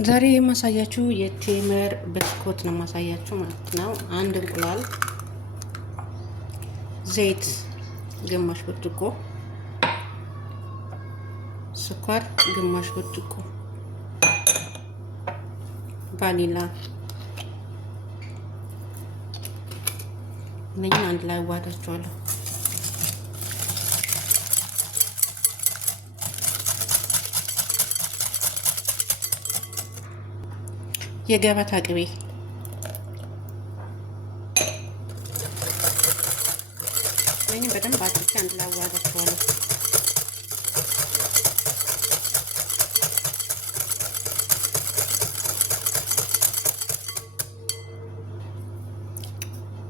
ዛሬ የማሳያችሁ የቴምር ብስኩት ነው ማሳያችሁ ማለት ነው። አንድ እንቁላል፣ ዘይት ግማሽ ብርጭቆ፣ ስኳር ግማሽ ብርጭቆ፣ ቫኒላ እነኝን አንድ ላይ አዋህዳቸዋለሁ። የገበታ ቅቤ ወይንም በደንብ አድርጌ አንድ ላይ አዋህዳቸዋለሁ።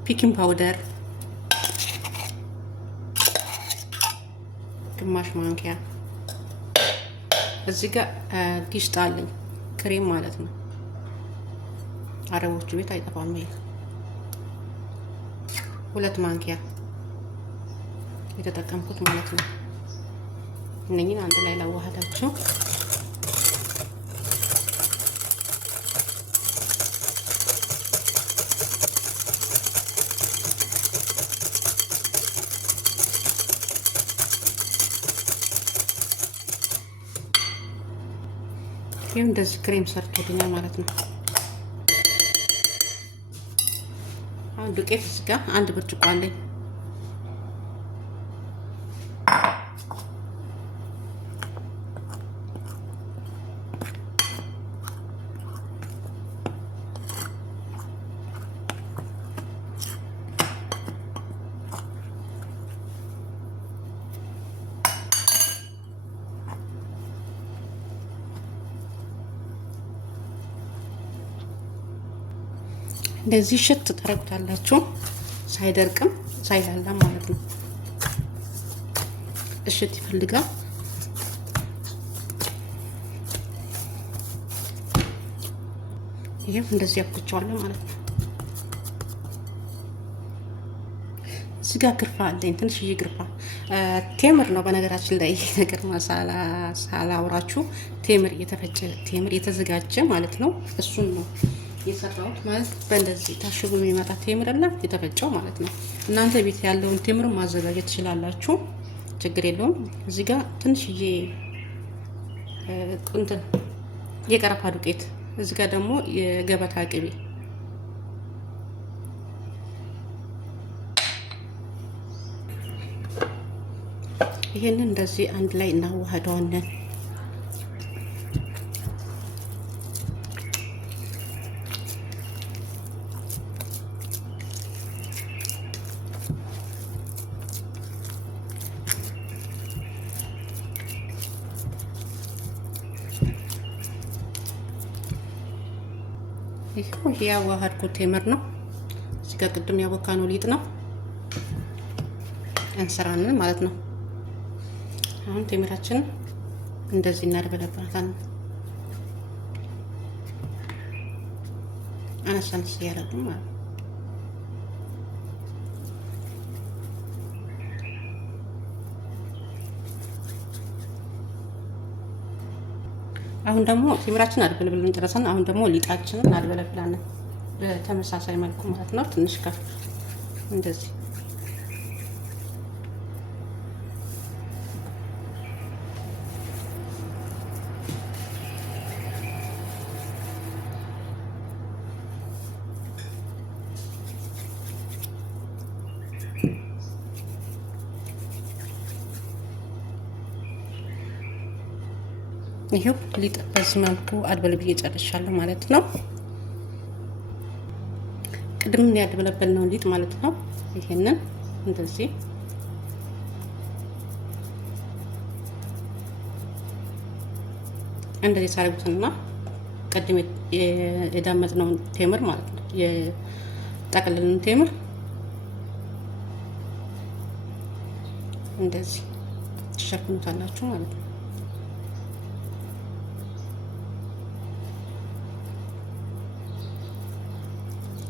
ፒኪንግ ፓውደር ግማሽ ማንኪያ። እዚህ ጋር ጊሽጣ አለኝ ክሬም ማለት ነው። አረቦቹ ቤት አይጠፋም። ይሄ 2 ማንኪያ የተጠቀምኩት ማለት ነው። እነኝን አንድ ላይ ላዋሃዳቸው። ይሄው እንደዚህ ክሬም ሰርቶልኛል ማለት ነው። ዱቄት እዚህ ጋር 1 ብርጭቆ አለኝ። እንደዚህ ሽት ታረጉታላችሁ፣ ሳይደርቅም ሳይላላም ማለት ነው። እሽት ይፈልጋል። ይሄው እንደዚህ ያብኩቸዋለሁ ማለት ነው። እዚህ ጋር ግርፋ አለኝ፣ ትንሽዬ ግርፋ ቴምር ነው። በነገራችን ላይ ይሄ ነገር ሳላውራችሁ ቴምር የተፈጨ ቴምር የተዘጋጀ ማለት ነው። እሱን ነው የሰራሁት ማለት በእንደዚህ ታሽጎ የሚመጣ ቴምር እና የተፈጨው ማለት ነው። እናንተ ቤት ያለውን ቴምር ማዘጋጀት ትችላላችሁ፣ ችግር የለውም። እዚህ ጋር ትንሽዬ እንትን የቀረፋ ዱቄት፣ እዚህ ጋር ደግሞ የገበታ ቅቤ፣ ይሄንን እንደዚህ አንድ ላይ እናዋህደዋለን። ይሄ ያዋሃድኩት ቴምር ነው። እዚህ ጋር ቅድም ያቦካነው ሊጥ ነው እንስራንን ማለት ነው። አሁን ቴምራችንን እንደዚህ እናደርበለባታለን። አነስ አነስ እያደረግን ማለት ነው። አሁን ደግሞ ቴምራችን አድበልብለን ጨረሰን። አሁን ደግሞ ሊጣችንን እናድበለብላለን በተመሳሳይ መልኩ ማለት ነው። ትንሽ ከፍ እንደዚህ ይሄው ሊጥ በዚህ መልኩ አድበልብዬ ጨርሻለሁ ማለት ነው። ቅድም ያድበለበልነው ሊጥ ማለት ነው። ይሄንን እንደዚህ ሳረጉትና ቅድም የዳመጥነውን ቴምር ማለት ነው የጠቅልልን ቴምር እንደዚህ ትሸፍኑታላችሁ ማለት ነው።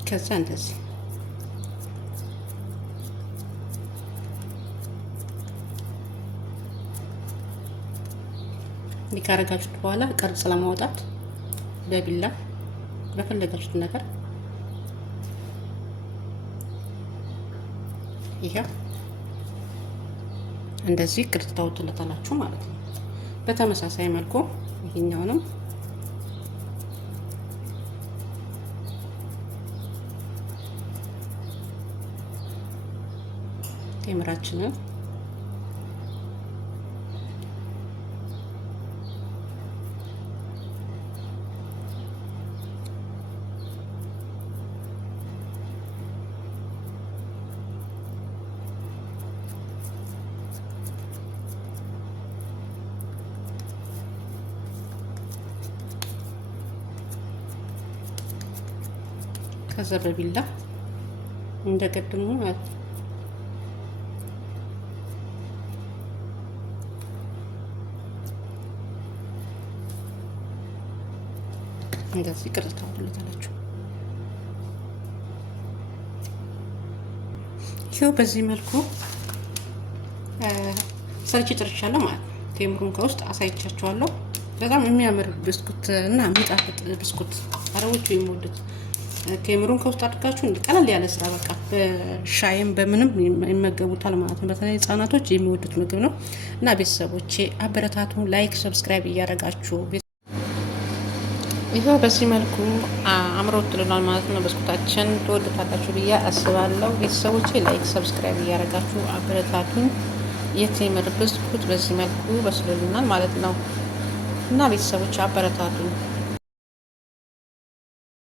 ከዛ እንደዚህ እንዲህ ካረጋችሁት በኋላ ቅርጽ ለማውጣት በቢላ በፈለጋችሁት ነገር ይሄ እንደዚህ ቅርጽ ታወጡለታላችሁ ማለት ነው። በተመሳሳይ መልኩ ይሄኛውንም ቴምራችንን ከዛ በቢላ እንደቀድሙ ማለት ነው። እንደዚህ ቅርጽ ታወጡለታላችሁ። ይኸው በዚህ መልኩ ሰርቼ ጨርሻለሁ ማለት ነው። ቴምሩን ከውስጥ አሳይቻችኋለሁ። በጣም የሚያምር ብስኩት እና የሚጣፍጥ ብስኩት አረቦቹ የሚወዱት ቴምሩን ከውስጥ አድርጋችሁ ቀለል ያለ ስራ በቃ በሻይም በምንም ይመገቡታል ማለት ነው። በተለይ ህጻናቶች የሚወዱት ምግብ ነው እና ቤተሰቦቼ አበረታቱ፣ ላይክ ሰብስክራይብ እያደረጋችሁ ይኸው በዚህ መልኩ አምሮት ትልሏል ማለት ነው። ብስኩታችን ትወዱታላችሁ ብዬ አስባለሁ። ቤተሰቦቼ ላይክ ሰብስክራይብ እያደረጋችሁ አበረታቱን። የቴምር ብስኩት በዚህ መልኩ በስሎልናል ማለት ነው እና ቤተሰቦቼ አበረታቱን።